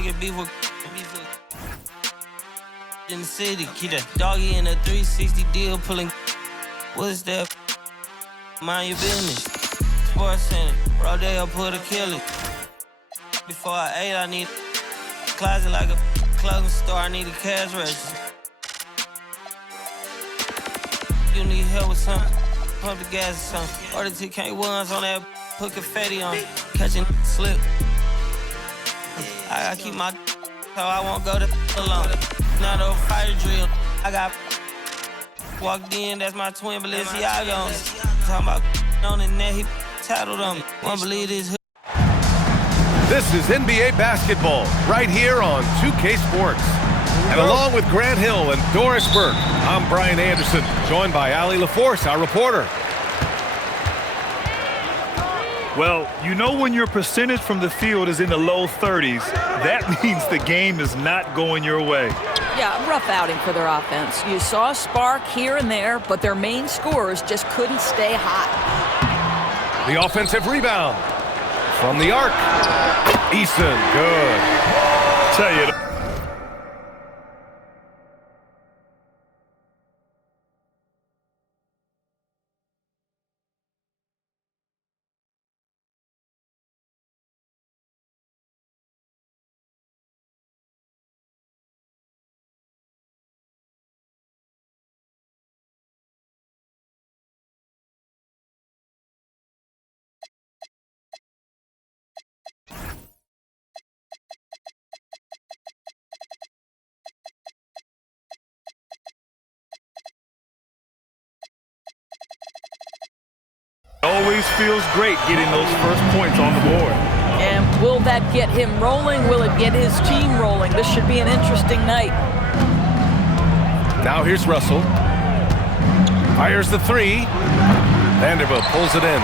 I get beef with in the city. Keep that doggy in a 360 deal pulling. What's that? Mind your business. Sports Center, Rodeo put a killer. Before I ate, I need a closet like a clothing store. I need a cash register. You need help with something? Pump the gas or something. Order 2K1s on that, put confetti on. Catching slip. I gotta keep my so I won't go to alone. Now the fighter drill. I got walked in, that's my twin Balenciaga. Talking about on the net, he tattled on me. Won't believe this. This is NBA basketball right here on 2K Sports. And along with Grant Hill and Doris Burke, I'm Brian Anderson, joined by Allie LaForce, our reporter. Well, you know when your percentage from the field is in the low 30s, that means the game is not going your way. Yeah, rough outing for their offense. You saw a spark here and there, but their main scorers just couldn't stay hot. The offensive rebound from the arc. Eason, good. Tell you. Always feels great getting those first points on the board. And will that get him rolling? Will it get his team rolling? This should be an interesting night. Now here's Russell. Fires the three. Vanderbilt pulls it in.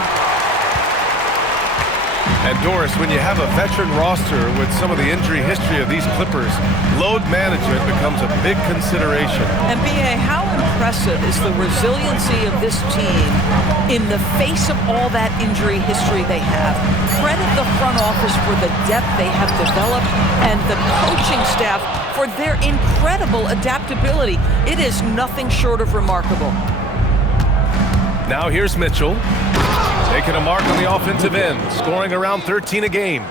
And Doris, when you have a veteran roster with some of the injury history of these Clippers, load management becomes a big consideration. And B.A., how impressive is the resiliency of this team in the face of all that injury history they have? Credit the front office for the depth they have developed and the coaching staff for their incredible adaptability. It is nothing short of remarkable. Now here's Mitchell. Making a mark on the offensive end, scoring around 13 a game.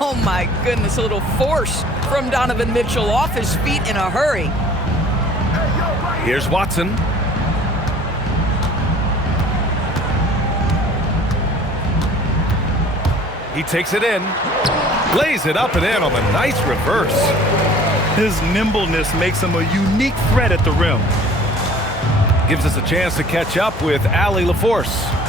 Oh my goodness, a little force from Donovan Mitchell off his feet in a hurry. Here's Watson. He takes it in, lays it up and in on the nice reverse. His nimbleness makes him a unique threat at the rim. Gives us a chance to catch up with Allie LaForce.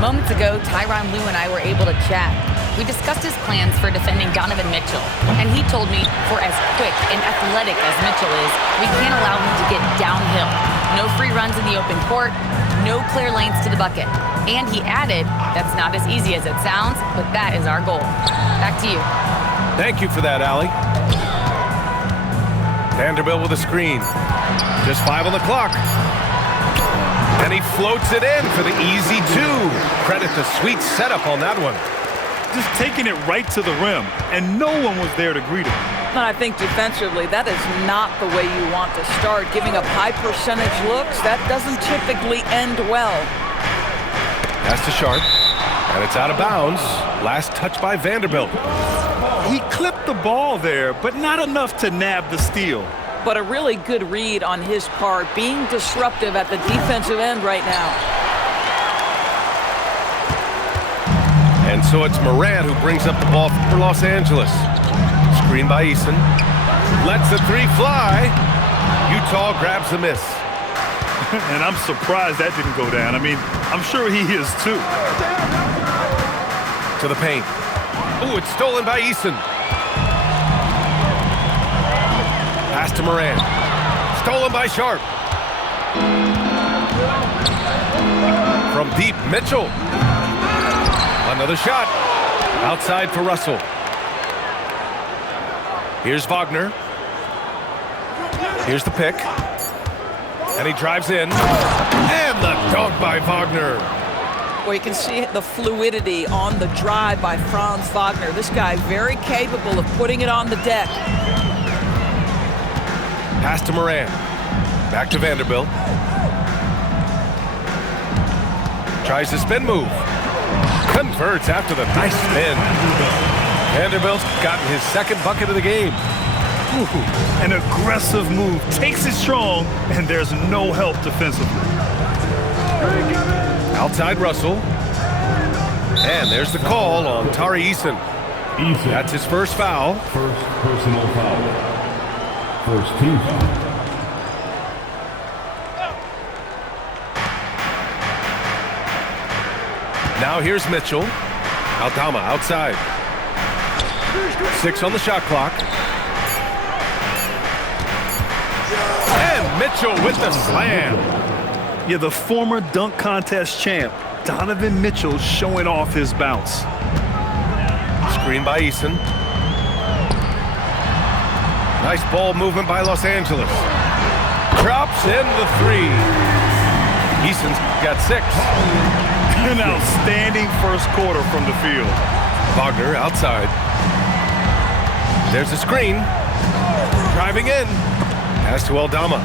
Moments ago, Tyronn Lue and I were able to chat. We discussed his plans for defending Donovan Mitchell, and he told me for as quick and athletic as Mitchell is, we can't allow him to get downhill. No free runs in the open court, no clear lanes to the bucket. And he added, that's not as easy as it sounds, but that is our goal. Back to you. Thank you for that, Allie. Vanderbilt with a screen. Just 5 on the clock. And he floats it in for the easy two. Credit the sweet setup on that one. Just taking it right to the rim, and no one was there to greet him. And I think defensively, that is not the way you want to start. Giving up high percentage looks, that doesn't typically end well. Pass to Sharp, and it's out of bounds. Last touch by Vanderbilt. He clipped the ball there, but not enough to nab the steal. But a really good read on his part, being disruptive at the defensive end right now. And so it's Moran who brings up the ball for Los Angeles. Screen by Eason. Lets the three fly. Utah grabs the miss. And I'm surprised that didn't go down. I mean, I'm sure he is too. To the paint. Ooh, it's stolen by Eason. Pass to Moran. Stolen by Sharp. From deep, Mitchell. Another shot. Outside for Russell. Here's Wagner. Here's the pick. And he drives in. And the dunk by Wagner. Well, you can see the fluidity on the drive by Franz Wagner. This guy very capable of putting it on the deck. Pass to Moran. Back to Vanderbilt. Tries the spin move. Converts after the nice spin. Vanderbilt's gotten his second bucket of the game. Ooh, an aggressive move. Takes it strong, and there's no help defensively. Outside Russell. And there's the call on Tari Eason. That's his first foul. First personal foul. First team foul. Now here's Mitchell. Aldama outside. 6 on the shot clock. And Mitchell with the slam. Yeah, the former dunk contest champ, Donovan Mitchell, showing off his bounce. Screen by Eason. Nice ball movement by Los Angeles. Drops in the 3. Eason's got 6. An outstanding first quarter from the field. Wagner outside. There's a screen. Driving in. Pass to Aldama.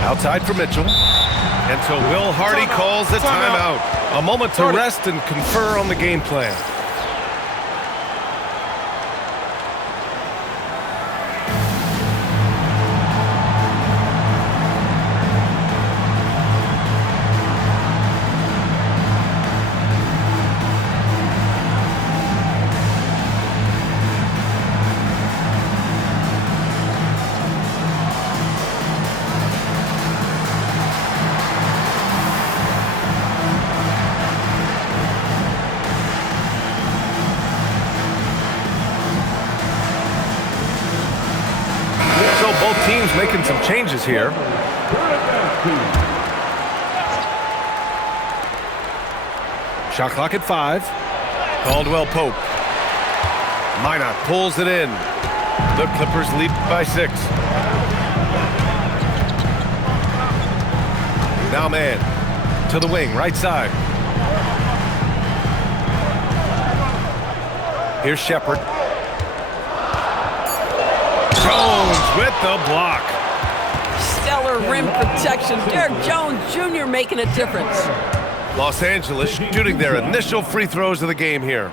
Outside for Mitchell. And so Will Hardy calls the timeout. A moment to rest and confer on the game plan. Both teams making some changes here. Shot clock at 5. Caldwell Pope. Minot pulls it in. The Clippers lead by 6. Now man to the wing, right side. Here's Shepard. Jones with the block. Stellar rim protection. Derek Jones Jr. making a difference. Los Angeles shooting their initial free throws of the game here.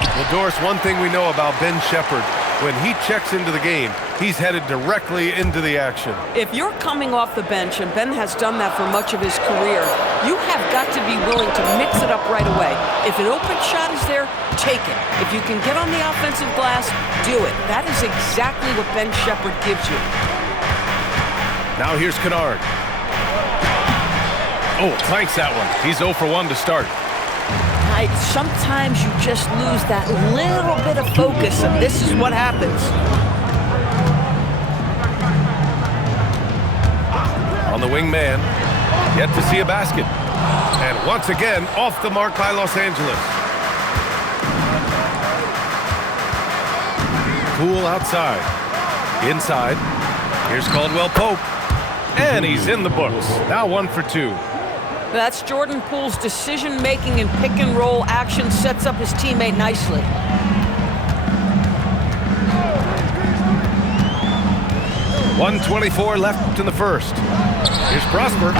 Well, Doris, one thing we know about Ben Shepard, when he checks into the game, he's headed directly into the action. If you're coming off the bench, and Ben has done that for much of his career, you have got to be willing to mix it up right away. If an open shot is there, take it. If you can get on the offensive glass, do it. That is exactly what Ben Shepard gives you. Now here's Kennard. Oh, clanks that one. He's 0 for 1 to start. Sometimes you just lose that little bit of focus, and this is what happens. On the wing man, yet to see a basket. And once again, off the mark by Los Angeles. Poole outside. Inside. Here's Caldwell Pope. And he's in the books. Now 1 for 2. That's Jordan Poole's decision-making and pick-and-roll action sets up his teammate nicely. .124 left in the first. Here's Prosper.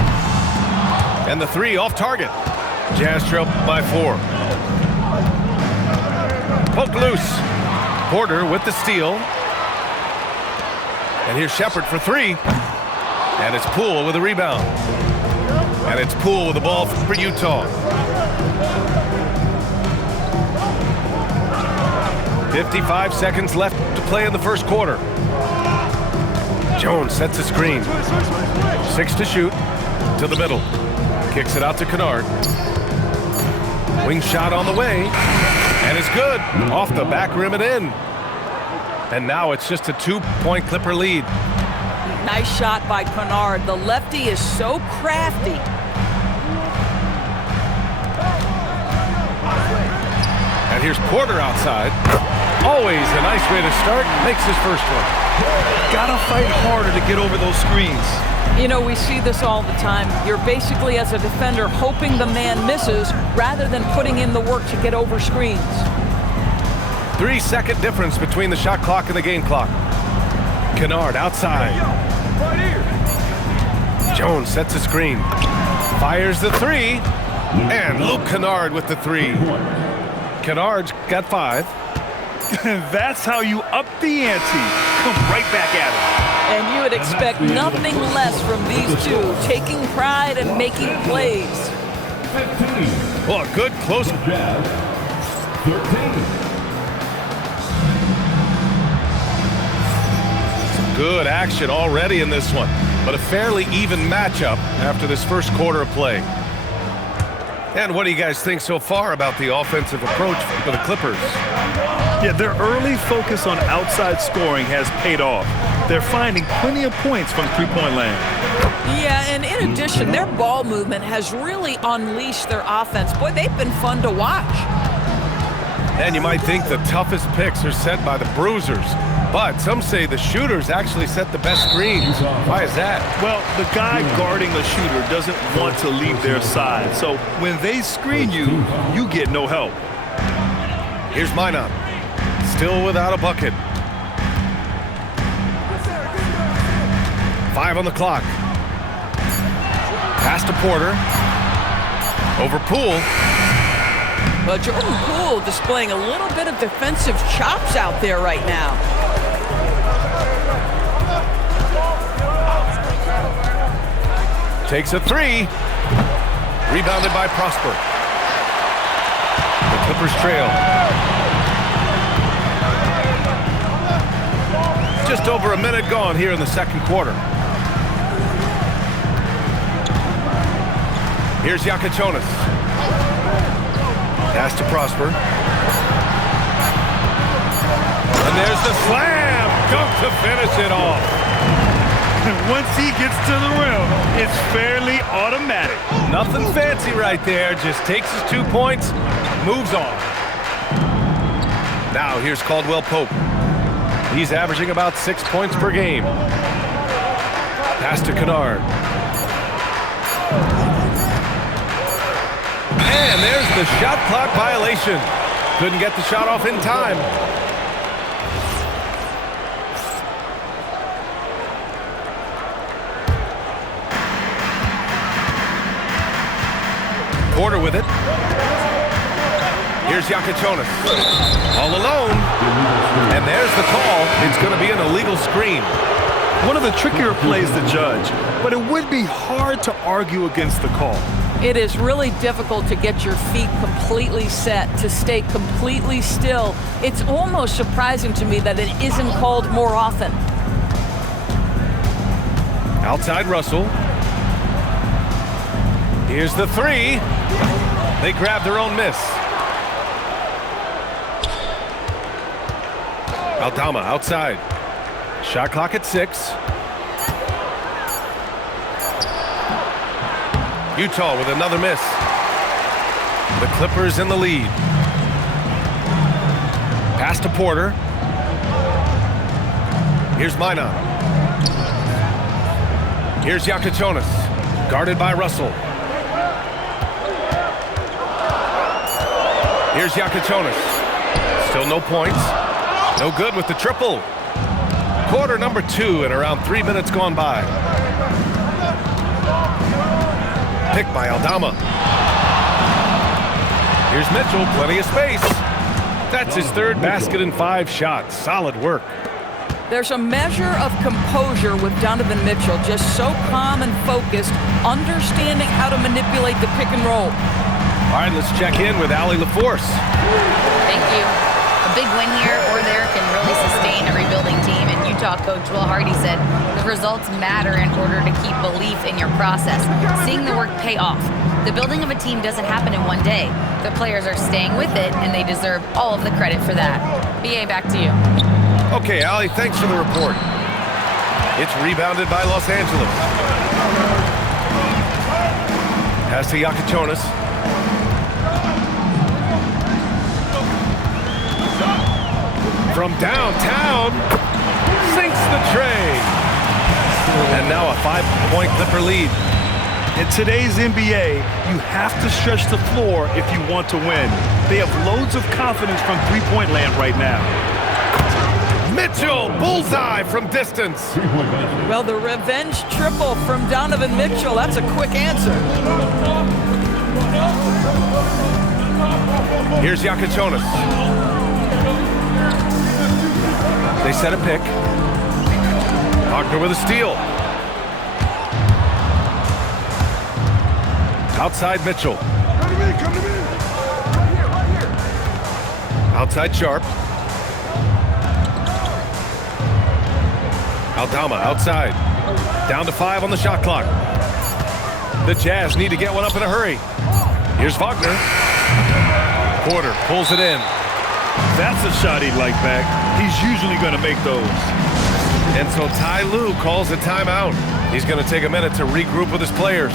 And the 3 off target. Jazz trail by 4. Poked loose. Porter with the steal. And here's Shepard for 3. And it's Poole with a rebound. And it's Poole with the ball for Utah. 55 seconds left to play in the first quarter. Jones sets a screen. 6 to shoot. To the middle. Kicks it out to Kennard. Wing shot on the way. And it's good. Off the back rim and in. And now it's just a 2-point Clipper lead. Nice shot by Kennard. The lefty is so crafty. And here's Porter outside. Always a nice way to start. Makes his first one. Gotta fight harder to get over those screens. You know, we see this all the time. You're basically, as a defender, hoping the man misses rather than putting in the work to get over screens. 3-second difference between the shot clock and the game clock. Kennard outside. Jones sets a screen. Fires the three. And Luke Kennard with the three. Kennard's got 5. That's how you up the ante. Come right back at it. And you would expect nothing less from these two, taking pride and making plays. Well, good close. 13. Good action already in this one, but a fairly even matchup after this first quarter of play. And what do you guys think so far about the offensive approach for the Clippers? Yeah, their early focus on outside scoring has paid off. They're finding plenty of points from three-point land. Yeah, and in addition, their ball movement has really unleashed their offense. Boy, they've been fun to watch. And you might think the toughest picks are set by the bruisers, but some say the shooters actually set the best screens. Why is that? Well, the guy guarding a shooter doesn't want to leave their side. So when they screen you, you get no help. Here's Minot. Still without a bucket. 5 on the clock. Pass to Porter. Over Poole. But Jordan Poole displaying a little bit of defensive chops out there right now. Takes a 3. Rebounded by Prosper. The Clippers trail. Just over a minute gone here in the second quarter. Here's Yakachonis. Pass to Prosper. And there's the slam! Dunk to finish it off. Once he gets to the rim, it's fairly automatic. Nothing fancy right there. Just takes his 2 points, moves on. Now here's Caldwell Pope. He's averaging about 6 points per game. Pass to Kennard. And there's the shot clock violation. Couldn't get the shot off in time. Porter with it. Here's Yakachonis. All alone. And there's the call. It's going to be an illegal screen. One of the trickier plays to judge, but it would be hard to argue against the call. It is really difficult to get your feet completely set, to stay completely still. It's almost surprising to me that it isn't called more often. Outside Russell. Here's the 3. They grab their own miss. Aldama outside. Shot clock at 6. Utah with another miss. The Clippers in the lead. Pass to Porter. Here's Minot. Here's Yakachonis. Guarded by Russell. Here's Yakachonis. Still no points. No good with the triple. Quarter number 2 and around 3 minutes gone by. Picked by Aldama. Here's Mitchell, plenty of space. That's his 3rd basket in 5 shots. Solid work. There's a measure of composure with Donovan Mitchell, just so calm and focused, understanding how to manipulate the pick and roll. All right, let's check in with Allie LaForce. Thank you. A big win here or there can really sustain a rebuilding team, and Utah coach Will Hardy said the results matter in order to keep belief in your process, seeing the work pay off. The building of a team doesn't happen in one day. The players are staying with it, and they deserve all of the credit for that. BA, back to you. Okay, Allie, thanks for the report. It's rebounded by Los Angeles. Pass to Yakachonis. From downtown, sinks the tray. And now a 5-point Clipper lead. In today's NBA, you have to stretch the floor if you want to win. They have loads of confidence from three-point land right now. Mitchell, bullseye from distance. Well, the revenge triple from Donovan Mitchell. That's a quick answer. Here's Yakichonis. They set a pick. Wagner with a steal. Outside Mitchell. Outside Sharp. Aldama outside. Down to 5 on the shot clock. The Jazz need to get one up in a hurry. Here's Wagner. Porter pulls it in. That's a shot he'd like back. He's usually going to make those. And so Ty Lue calls a timeout. He's going to take a minute to regroup with his players.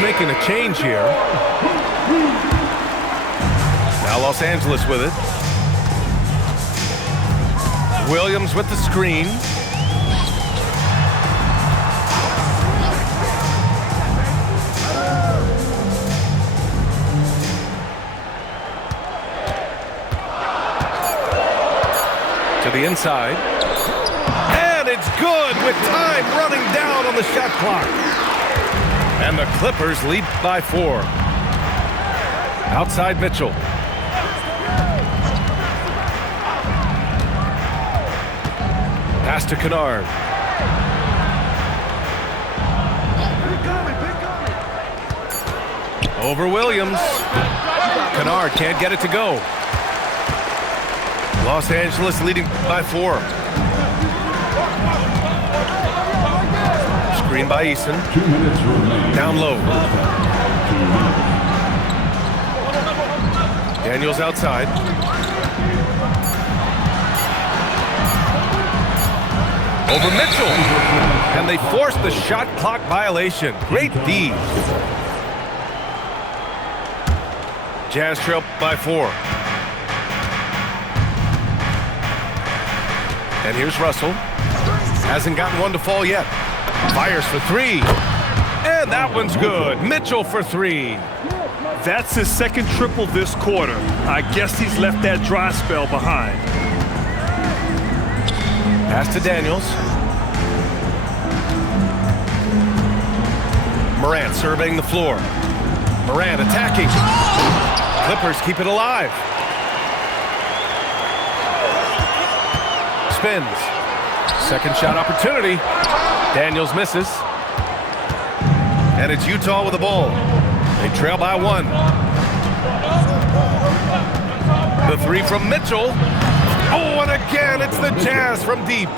Making a change here. Now Los Angeles with it. Williams with the screen. To the inside. And it's good with time running down on the shot clock. And the Clippers lead by 4. Outside Mitchell. Pass to Kennard. Over Williams. Kennard can't get it to go. Los Angeles leading by 4. Screen by Eason. 2 minutes remaining. Down low. Daniels outside. Over Mitchell. And they force the shot clock violation. Great D. Jazz trail by 4. And here's Russell. Hasn't gotten one to fall yet. Fires for 3. And that one's good. Mitchell for 3. That's his second triple this quarter. I guess he's left that dry spell behind. Pass to Daniels. Morant surveying the floor. Morant attacking. Clippers keep it alive. Spins. Second shot opportunity. Daniels misses. And it's Utah with the ball. They trail by 1. The 3 from Mitchell. Oh, and again, it's the Jazz from deep.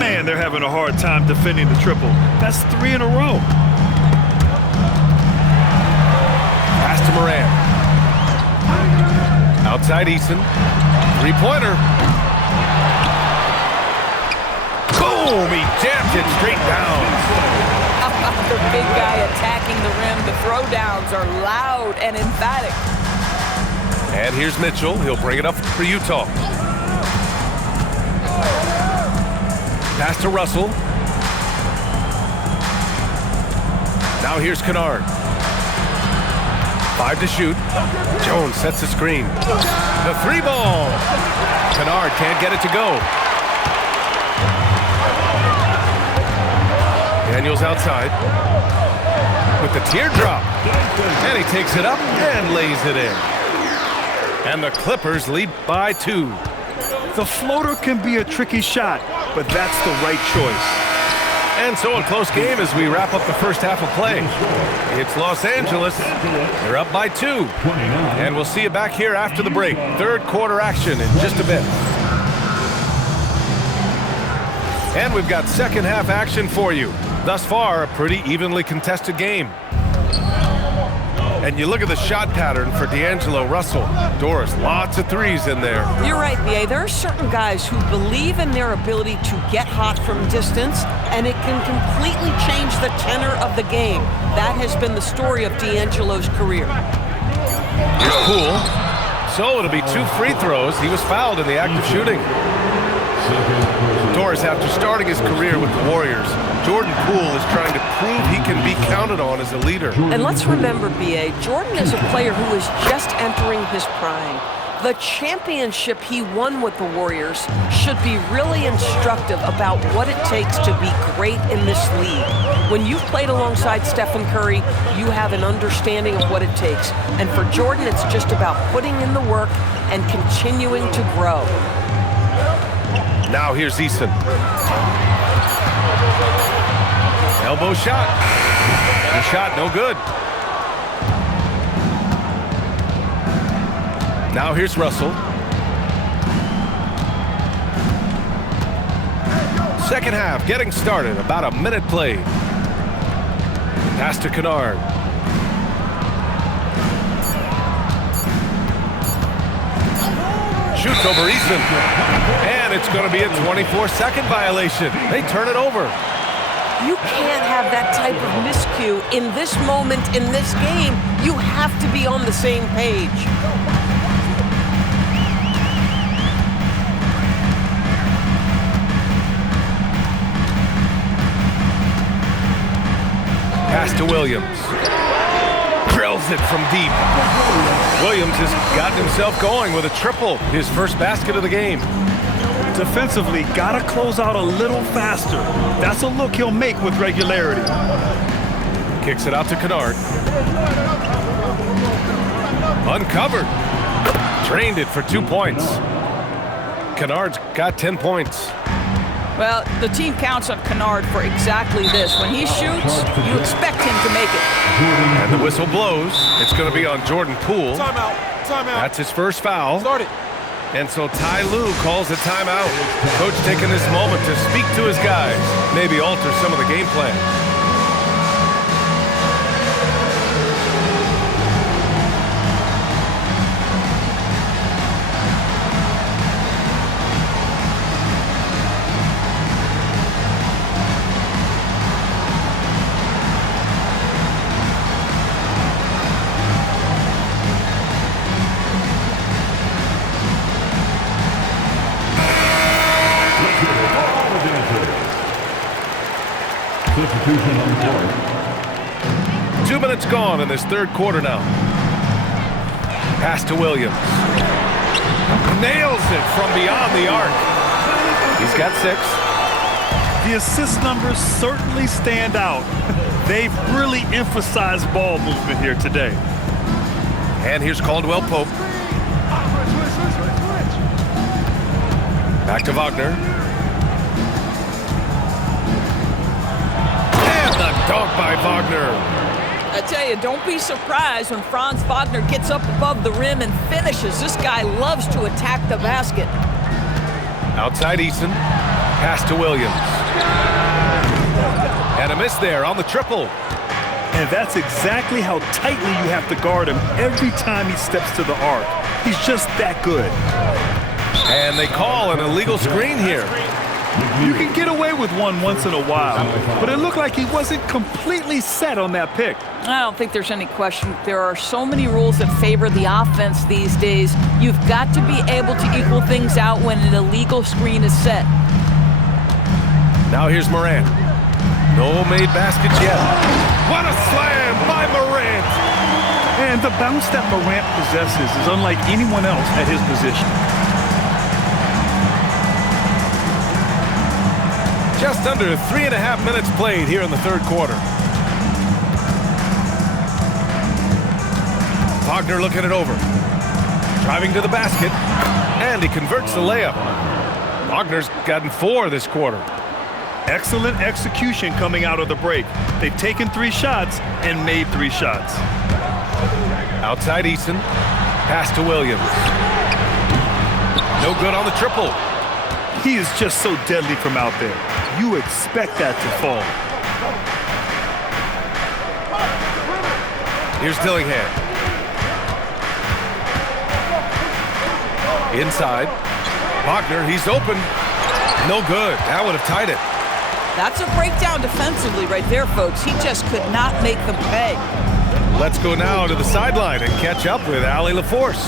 Man, they're having a hard time defending the triple. That's 3 in a row. Pass to Morant. Outside Eason. 3-pointer. Boom! He jammed it straight down. The big guy attacking the rim. The throwdowns are loud and emphatic. And here's Mitchell. He'll bring it up for Utah. Pass to Russell. Now here's Kennard. 5 to shoot. Jones sets the screen. The 3 ball. Kennard can't get it to go. Daniels outside with the teardrop. And he takes it up and lays it in. And the Clippers lead by 2. The floater can be a tricky shot, but that's the right choice. And so a close game as we wrap up the first half of play. It's Los Angeles. They're up by 2. And we'll see you back here after the break. Third quarter action in just a bit. And we've got second half action for you. Thus far, a pretty evenly contested game. And you look at the shot pattern for D'Angelo Russell. Doris, lots of threes in there. You're right, B.A. There are certain guys who believe in their ability to get hot from distance, and it can completely change the tenor of the game. That has been the story of D'Angelo's career. Here's Poole. So it'll be 2 free throws. He was fouled in the act of shooting. Doris, after starting his career with the Warriors, Jordan Poole is trying to prove he can be counted on as a leader. And let's remember, B.A., Jordan is a player who is just entering his prime. The championship he won with the Warriors should be really instructive about what it takes to be great in this league. When you've played alongside Stephen Curry, you have an understanding of what it takes. And for Jordan, it's just about putting in the work and continuing to grow. Now here's Eason. Elbow shot. The shot no good. Now here's Russell. Second half getting started. About a minute played. Pass to Kennard. Shoots over Eason. And it's going to be a 24-second violation. They turn it over. You can't have that type of miscue in this moment, in this game. You have to be on the same page. Pass to Williams. Drills it from deep. Williams has gotten himself going with a triple, his first basket of the game. Defensively, gotta close out a little faster. That's a look he'll make with regularity. Kicks it out to Kennard. Uncovered. Drained it for 2 points. Kennard's got 10 points. Well, the team counts on Kennard for exactly this. When he shoots, you expect him to make it. And the whistle blows. It's going to be on Jordan Poole. Timeout. That's his first foul. Start it. And so Ty Lue calls a timeout. Coach taking this moment to speak to his guys, maybe alter some of the game plan. Substitution on the court. 2 minutes gone in this third quarter now. Pass to Williams. Nails it from beyond the arc. He's got 6. The assist numbers certainly stand out. They've really emphasized ball movement here today. And here's Caldwell Pope. Back to Wagner. Dunk by Wagner. I tell you, don't be surprised when Franz Wagner gets up above the rim and finishes. This guy loves to attack the basket. Outside Eason. Pass to Williams. And a miss there on the triple. And that's exactly how tightly you have to guard him every time he steps to the arc. He's just that good. And they call an illegal screen here. You can get away with one once in a while, but it looked like he wasn't completely set on that pick. I don't think there's any question. There are so many rules that favor the offense these days. You've got to be able to equal things out when an illegal screen is set. Now here's Morant. No made baskets yet. What a slam by Morant! And the bounce that Morant possesses is unlike anyone else at his position. Just under 3.5 minutes played here in the third quarter. Wagner looking it over. Driving to the basket, and he converts the layup. Wagner's gotten 4 this quarter. Excellent execution coming out of the break. They've taken 3 shots and made 3 shots. Outside Eason, pass to Williams. No good on the triple. He is just so deadly from out there. You expect that to fall. Here's Dillingham. Inside. Wagner, he's open. No good. That would have tied it. That's a breakdown defensively right there, folks. He just could not make them pay. Let's go now to the sideline and catch up with Allie LaForce.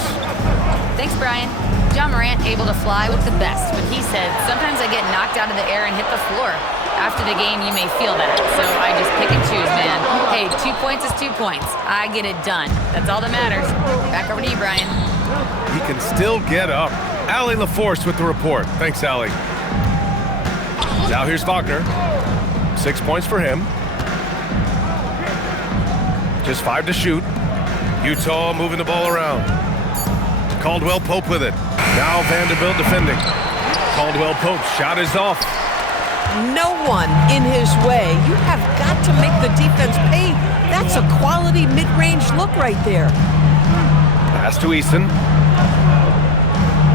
Thanks, Brian. John Morant able to fly with the best, but he said, sometimes I get knocked out of the air and hit the floor. After the game, you may feel that, so I just pick and choose, man. Hey, 2 points is 2 points. I get it done. That's all that matters. Back over to you, Brian. He can still get up. Allie LaForce with the report. Thanks, Allie. Now here's Wagner. 6 points for him. Just 5 to shoot. Utah moving the ball around. Caldwell Pope with it. Now Vanderbilt defending. Caldwell Pope's shot is off. No one in his way. You have got to make the defense pay. That's a quality mid-range look right there. Pass to Eason.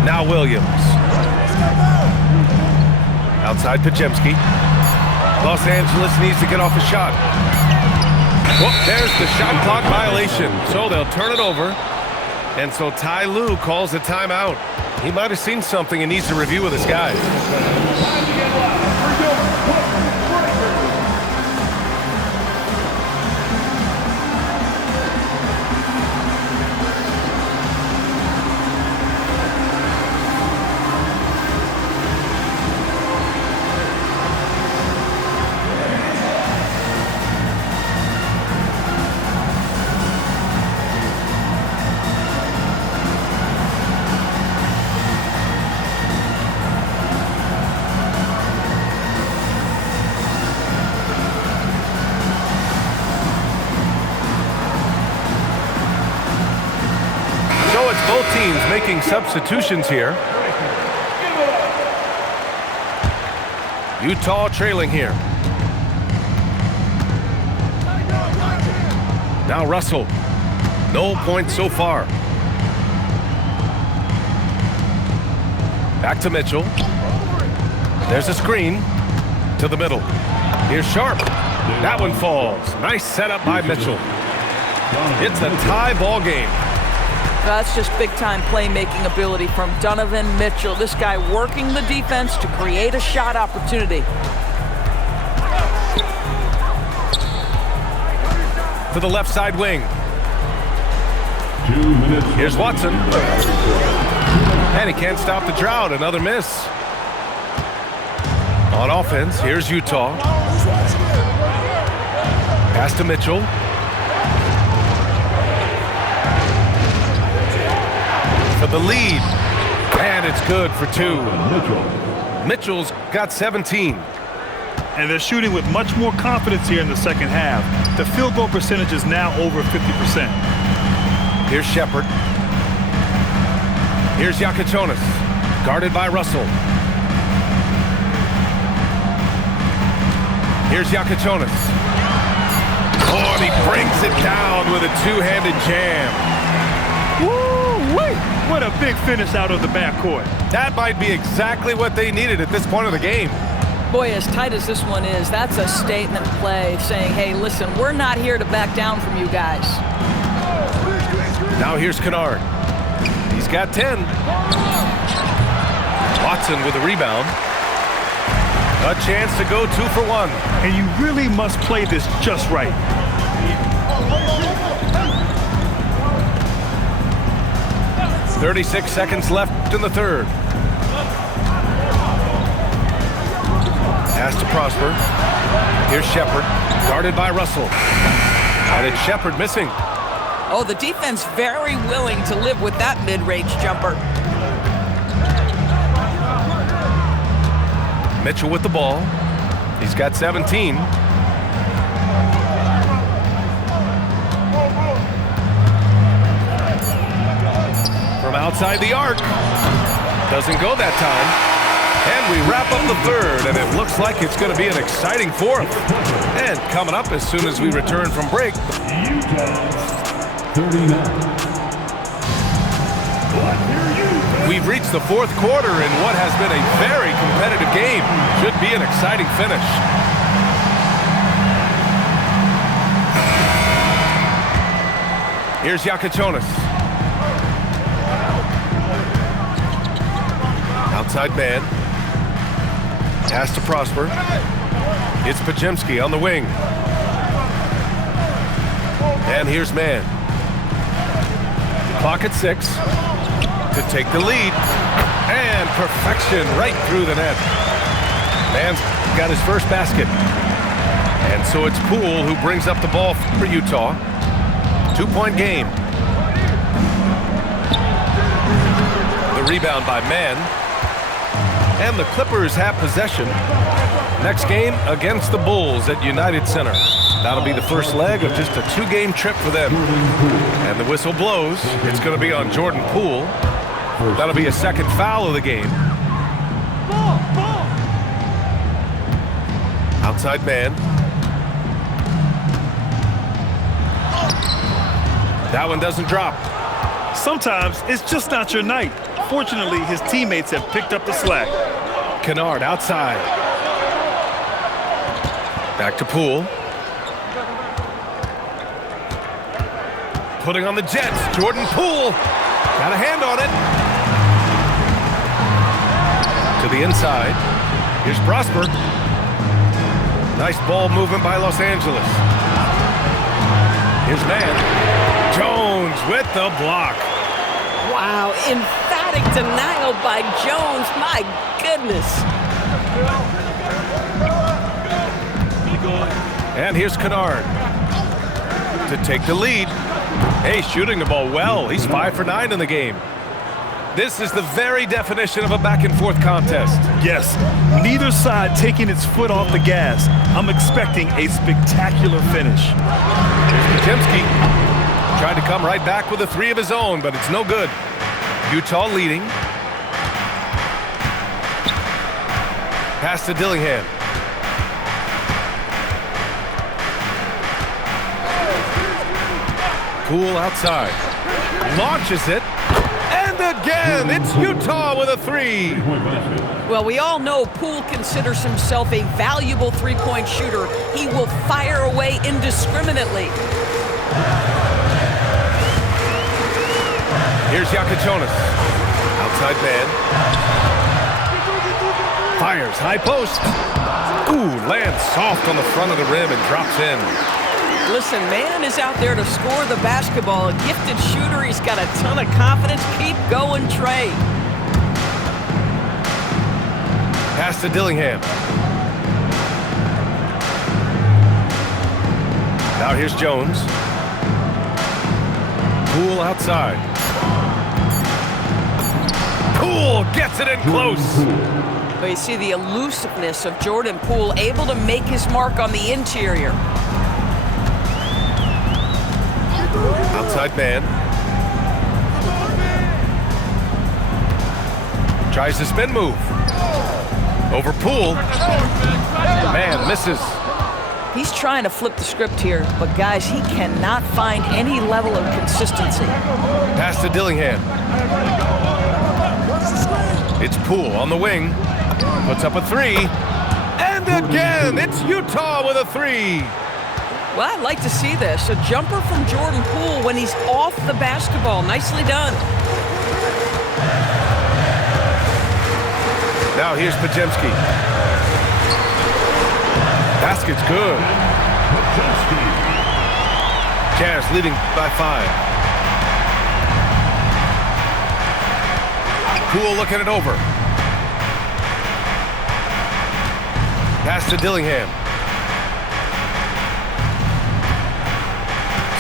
Now Williams. Outside Pajemski. Los Angeles needs to get off a shot. Whoop, there's the shot clock violation. So they'll turn it over. And so Ty Lue calls a timeout. He might have seen something and needs to review with his guys. Both teams making substitutions here. Utah trailing here. Now Russell. No points so far. Back to Mitchell. There's a screen to the middle. Here's Sharp. That one falls. Nice setup by Mitchell. It's a tie ball game. That's just big-time playmaking ability from Donovan Mitchell. This guy working the defense to create a shot opportunity. To the left side wing. 2 minutes. Here's Watson. And he can't stop the drought. Another miss. On offense, here's Utah. Pass to Mitchell. For the lead. And it's good for 2. Mitchell's got 17. And they're shooting with much more confidence here in the second half. The field goal percentage is now over 50%. Here's Shepard. Here's Yakichonis. Guarded by Russell. Here's Yakichonis. Oh, and he brings it down with a two-handed jam. Woo-wee! What a big finish out of the backcourt. That might be exactly what they needed at this point of the game. Boy, as tight as this one is, that's a statement play saying, hey, listen, we're not here to back down from you guys. Now here's Kennard. He's got 10. Watson with a rebound. A chance to go 2 for 1. And you really must play this just right. .36 seconds left in the third. Pass to Prosper. Here's Shepard, guarded by Russell. And it's Shepard missing. Oh, the defense very willing to live with that mid-range jumper. Mitchell with the ball. He's got 17. From outside the arc. Doesn't go that time. And we wrap up the third, and it looks like it's going to be an exciting fourth. And coming up as soon as we return from break. Utah 39. We've reached the fourth quarter in what has been a very competitive game. Should be an exciting finish. Here's Yakachonis. Outside man. Pass to Prosper. It's Pajemski on the wing. And here's man. Clock at 6. To take the lead. And perfection right through the net. Man's got his first basket. And so it's Poole who brings up the ball for Utah. 2-point game. The rebound by Mann. And the Clippers have possession. Next game against the Bulls at United Center. That'll be the first leg of just a 2-game trip for them. And the whistle blows. It's going to be on Jordan Poole. That'll be a second foul of the game. Outside man. That one doesn't drop. Sometimes it's just not your night. Fortunately, his teammates have picked up the slack. Kennard outside. Back to Poole. Putting on the Jets. Jordan Poole. Got a hand on it. To the inside. Here's Prosper. Nice ball movement by Los Angeles. Here's man. Jones with the block. Wow, emphatic denial by Jones. My goodness. And here's Kennard to take the lead. Hey, shooting the ball well. He's 5 for 9 in the game. This is the very definition of a back-and-forth contest. Yes, neither side taking its foot off the gas. I'm expecting a spectacular finish. Here's Pajemski. Tried to come right back with a 3 of his own, but it's no good. Utah leading. Pass to Dillingham. Poole outside. Launches it. And again, it's Utah with a 3. Well, we all know Poole considers himself a valuable three-point shooter. He will fire away indiscriminately. Here's Yakachonis. Outside man. Fires, high post. Ooh, lands soft on the front of the rim and drops in. Listen, man is out there to score the basketball. A gifted shooter. He's got a ton of confidence. Keep going, Trey. Pass to Dillingham. Now here's Jones. Poole outside. Poole gets it in close. But you see the elusiveness of Jordan Poole, able to make his mark on the interior. Outside man. Tries to spin move. Over Poole. Man misses. He's trying to flip the script here, but guys, he cannot find any level of consistency. Pass to Dillingham. It's Poole on the wing. Puts up a 3. And again, it's Utah with a 3. Well, I'd like to see this. A jumper from Jordan Poole when he's off the basketball. Nicely done. Now here's Pajemski. Basket's good. Cavs leading by 5. Poole looking it over. Pass to Dillingham.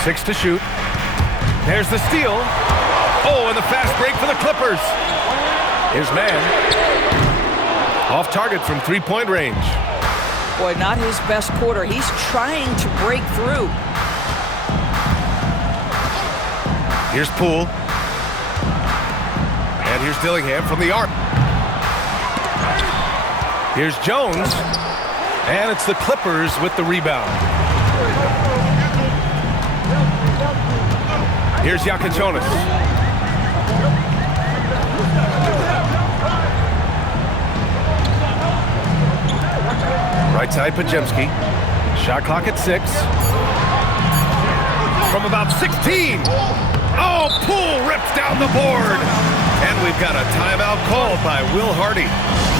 6 to shoot. There's the steal. Oh, and the fast break for the Clippers. Here's man. Off target from 3-point range. Boy, not his best quarter. He's trying to break through. Here's Poole. And here's Dillingham from the arc. Here's Jones. And it's the Clippers with the rebound. Here's Yakichonis. Right side, Pajemski. Shot clock at 6. From about 16. Oh, Poole rips down the board. And we've got a timeout called by Will Hardy.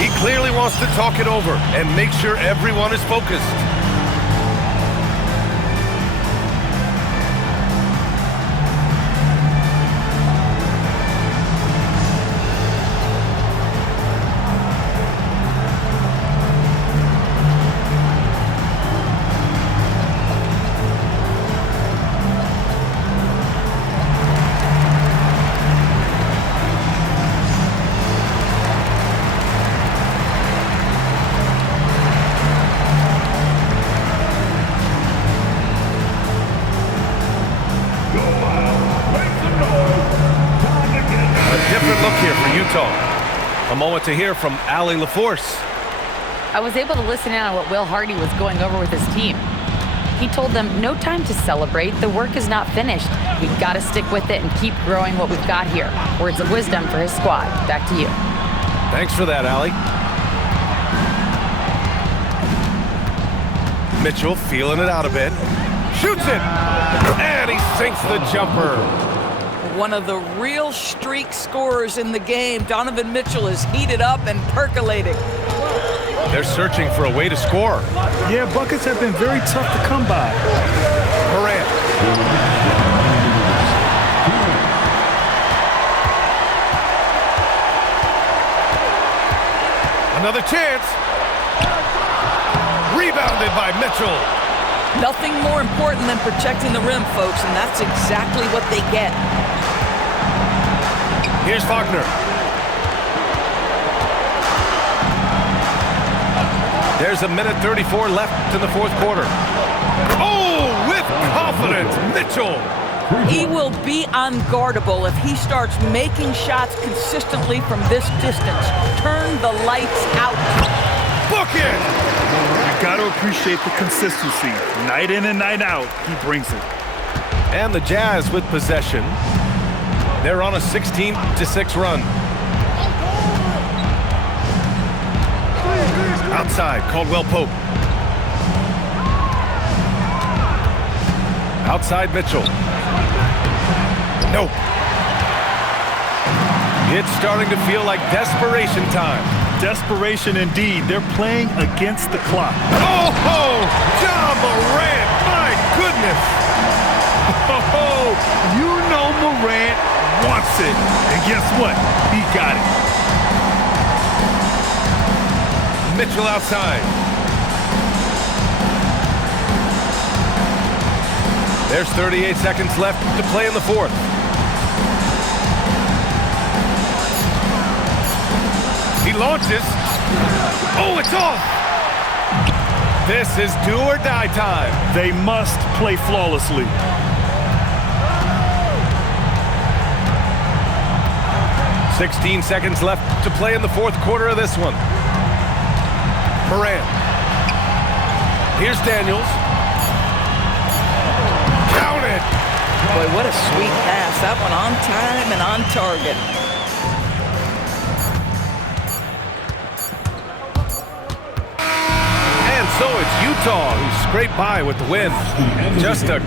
He clearly wants to talk it over and make sure everyone is focused. A moment to hear from Allie LaForce. I was able to listen in on what Will Hardy was going over with his team. He told them, no time to celebrate. The work is not finished. We've got to stick with it and keep growing what we've got here. Words of wisdom for his squad. Back to you. Thanks for that, Allie. Mitchell feeling it out a bit. Shoots it! And he sinks the jumper. One of the real streak scorers in the game. Donovan Mitchell is heated up and percolating. They're searching for a way to score. Yeah, buckets have been very tough to come by. Morant. Another chance. Rebounded by Mitchell. Nothing more important than protecting the rim, folks, and that's exactly what they get. Here's Faulkner. There's a minute 34 left in the fourth quarter. Oh, with confidence, Mitchell. He will be unguardable if he starts making shots consistently from this distance. Turn the lights out. Book it! You got to appreciate the consistency. Night in and night out, he brings it. And the Jazz with possession. They're on a 16-6 run. Outside, Caldwell Pope. Outside, Mitchell. Nope. It's starting to feel like desperation time. Desperation indeed. They're playing against the clock. Oh, Ja Morant, my goodness. Oh, you know Morant wants it. And guess what? He got it. Mitchell outside. There's 38 seconds left to play in the fourth. He launches. Oh, it's off. This is do or die time. They must play flawlessly. "16 seconds left to play in the fourth quarter of this one. Morant. Here's Daniels. Count it! Boy, what a sweet pass. That one on time and on target. And so it's Utah who scraped by with the win. Just a